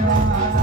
Amba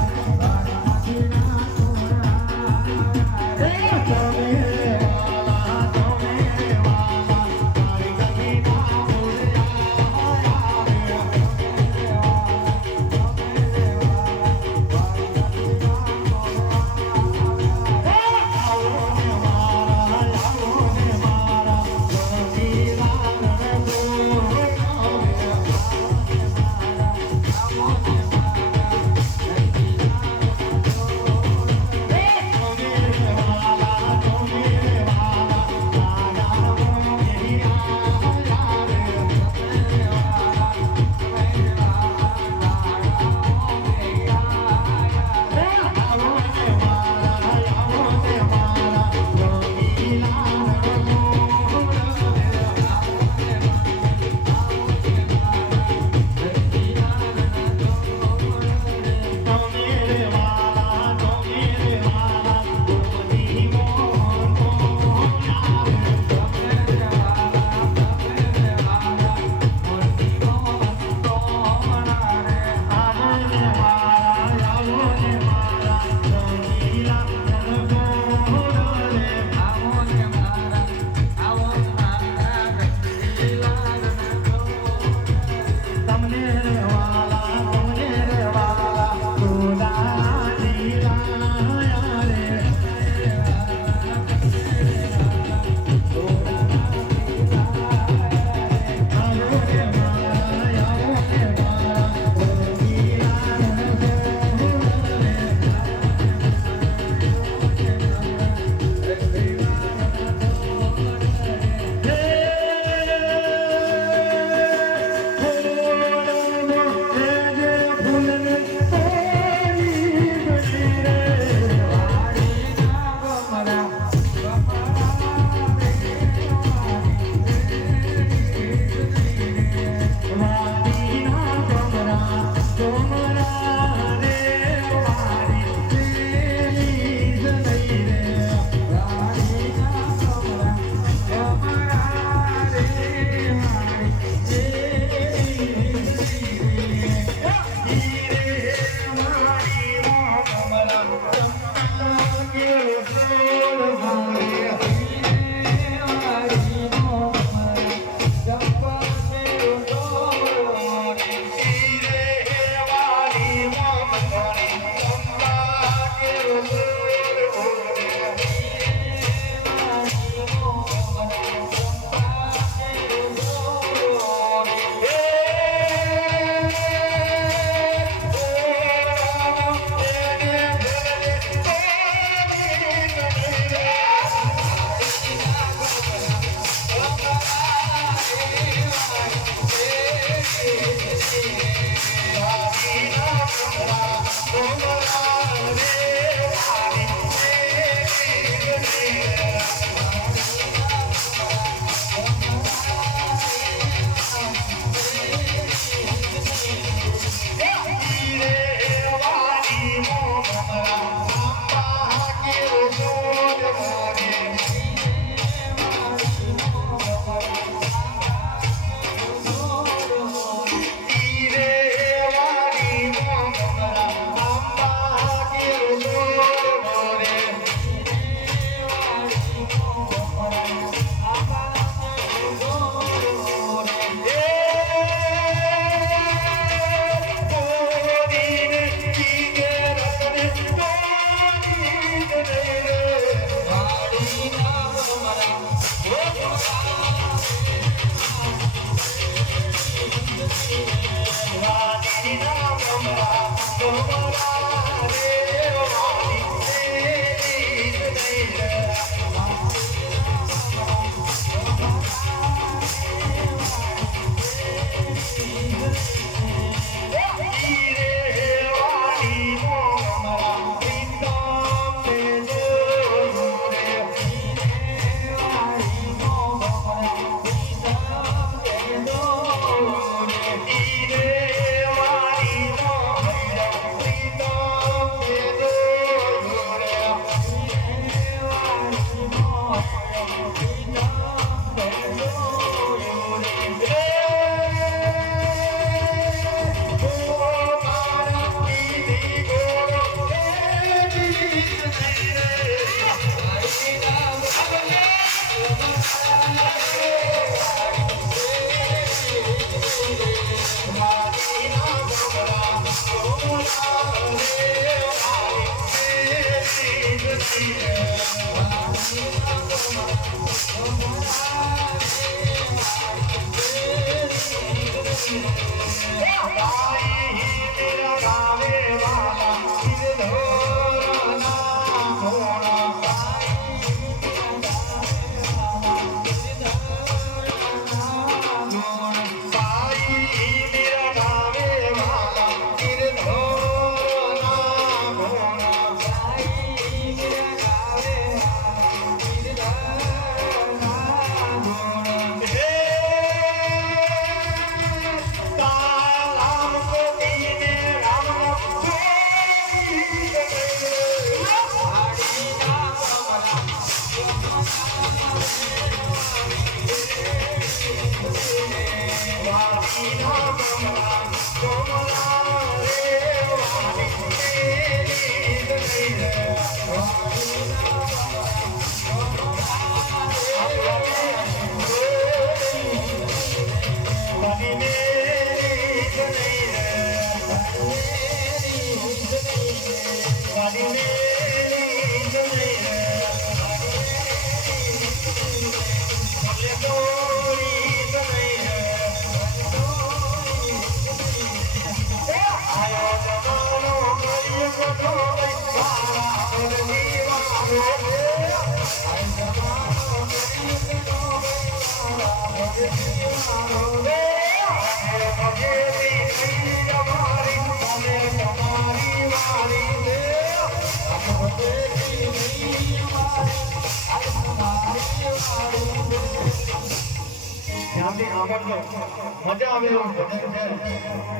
મજા આવે એવું ભજન છે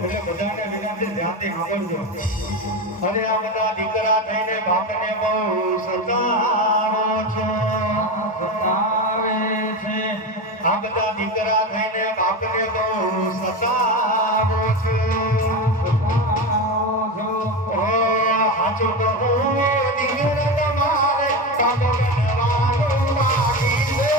એટલે બધાને વિનંતી ધ્યાનથી સાંભળજો. અરે આ બધા દીકરા થઈને બાપને બહુ સતાવો છો. આ બધા દીકરા થઈને બાપને બહુ સતાવો છો. સાચું કહું દીકરા તમારે બાપ બનવાનું બાકી છે.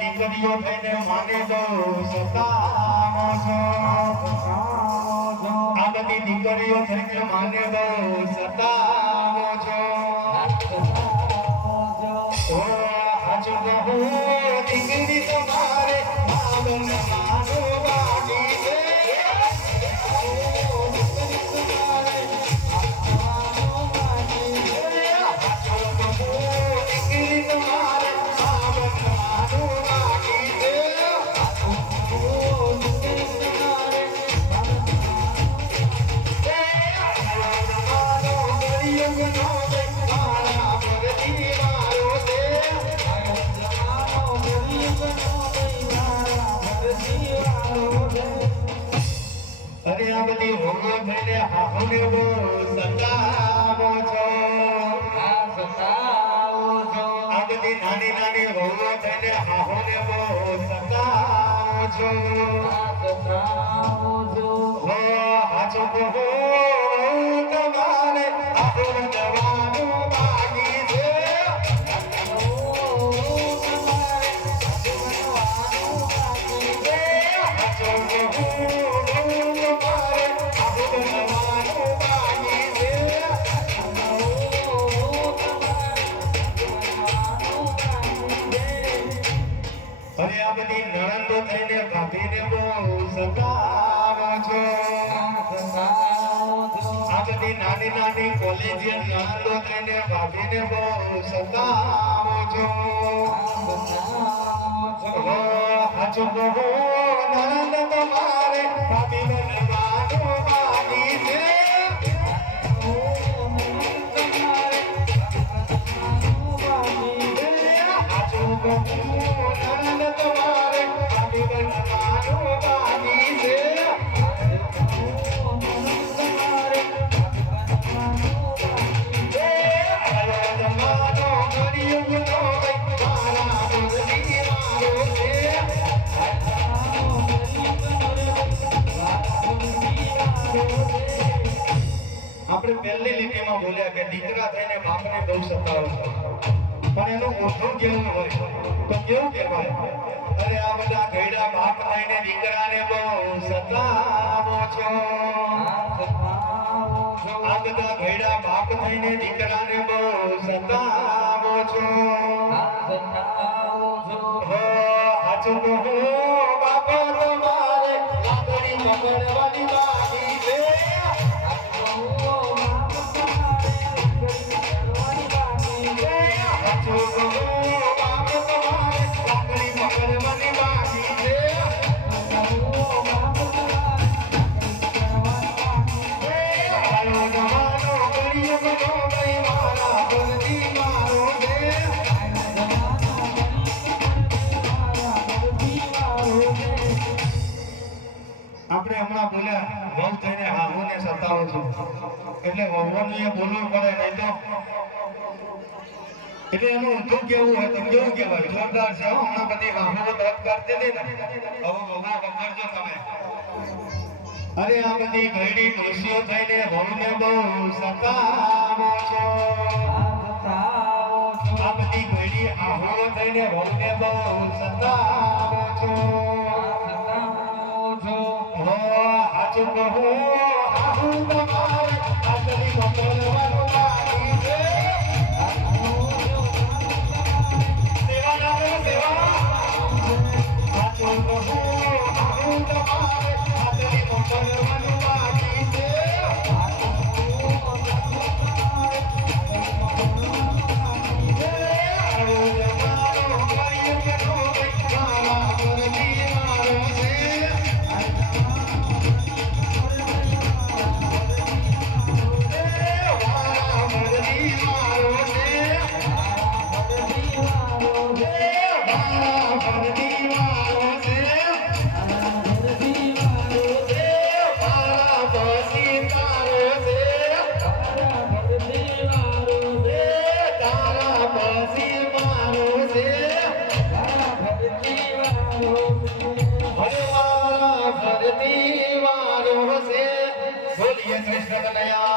દીકરીઓ થઈને માને દો સતાવો છો. આ બધી દીકરીઓ થઈને માને દો સતાવો છો. ઓ હાચું કહું દીકરી તમારે બનવાનું બાકી છે. દીકરી તમારે આ બધી ભોગો થઈને હાહુને બહુ સતાવો છો. આ બધી નાની નાની ભોગો થઈને હાહુને બહુ સતાવો છો. હાચું કહું તમારે આપણું જવાનું બાકી છે. હાચું કહું નણંદો થઈને ભાભીને બહુ સતાવો છો. આ બધી નાની નાની કોલેજિયન નણંદો થઈને ભાભીને બહુ સતાવો છો. હાચું કહું નણંદ તમારે ભાભી બનવાનું બાકી છે. હાચું કહું નણંદ તમારે ભાભી બનવાનું બાકી છે. પહેલી લીટીમાં બોલ્યા કે દીકરા થઈને બાપને બહુ સતાવો છો. પણ એનું ઊંધું કેવું હોય તો કેવું કહેવાય? અરે આ બધા ઘેડા બાપ થઈને દીકરાને બહુ સતાવો છો. આ બધા ઘેડા બાપ થઈને દીકરાને બહુ સતાવો છો. હો હાચું કહો બાપા તમારે લાકડી પકડવાની બાકી છે. હાચું કહો બાપા તમારે લાકડી પકડવાની બાકી છે. મારો જવાનો કર્યો બધો ગઈ મારા ઘરથી મારો છે. આપણે હમણાં બોલ્યા વહુ થઈને હાહુને સતાવો છો એટલે વહુનું એ બોલવું પડે નહીં તો એટલે એનું ઊંધું કેવું હોય તો કેવું કહેવાય? જોરદાર છે હો. હમણાં બધી હાહુઓ તરફ કરતી હતી ને હવે વહુ વગરજો તમે. અરે આ બધી ઘરડી ડોશીઓ થઈને વહુને બહુ સતાવો છો. આ બધી ઘરડી હાહુઓ થઈને વહુને બહુ સતાવો છો. હાચું કહો હાહુ તમારે આટલી પકડવાનું બાકી છે. સેવા ના કરો સેવા. હાચું કહો હાહુ તમારે આટલી પકડવાનું બાકી છે. આવો જમાનો કર્યો બધો મારા ઘરથી મારો છે. બોલીએ કૃષ્ણ કનૈયા